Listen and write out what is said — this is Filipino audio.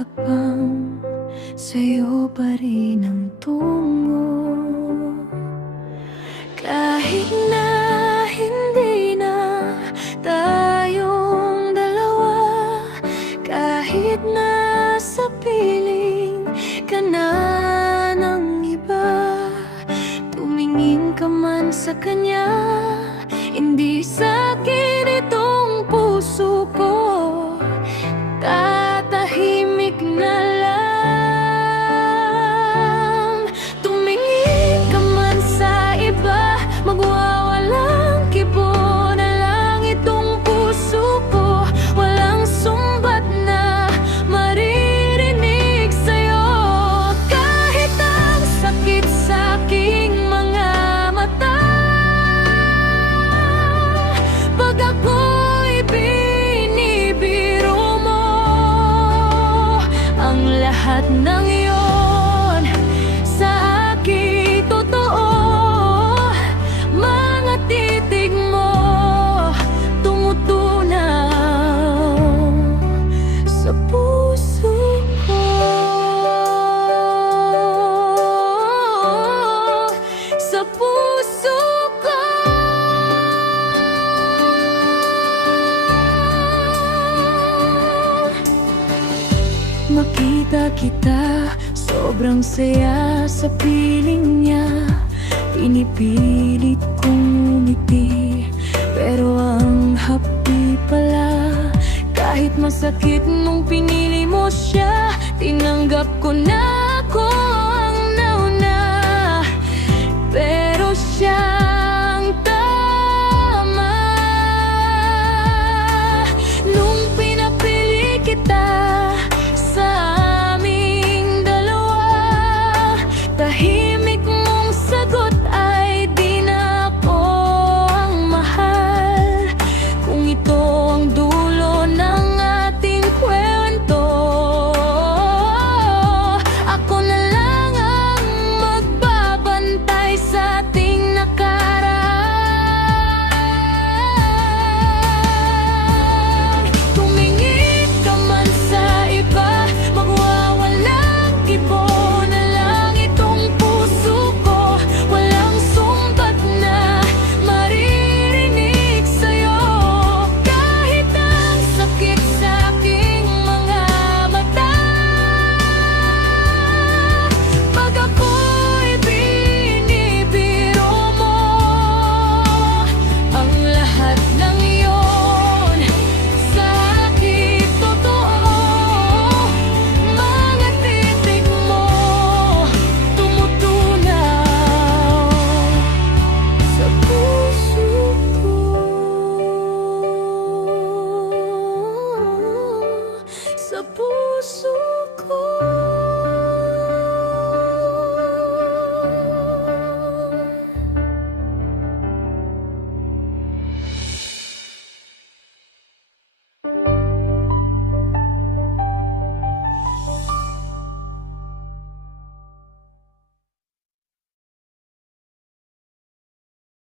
hakbang, sa'yo pa rin ang tungo. Kahit na hindi na tayong dalawa, kahit na sa piling ka na ng iba, tumingin ka man sa kanya, hindi sa'kin itong puso ko, tatahimik na lang. Tumingin ka man sa iba, magwawalang kibo na lang itong puso ko. Walang sumbat na maririnig sa'yo. Kahit ang sakit sa aking mga mata, pag ako'y binibiro mo, ang lahat ng iyon sa aking totoo. Mga titig mo tumutunaw sa puso ko, sa puso ko. Makita kita, sobrang saya sa piling niya. Pinipilit kong umiti, pero ang hapdi pala. Kahit masakit nung pinili mo siya, tinanggap ko na ako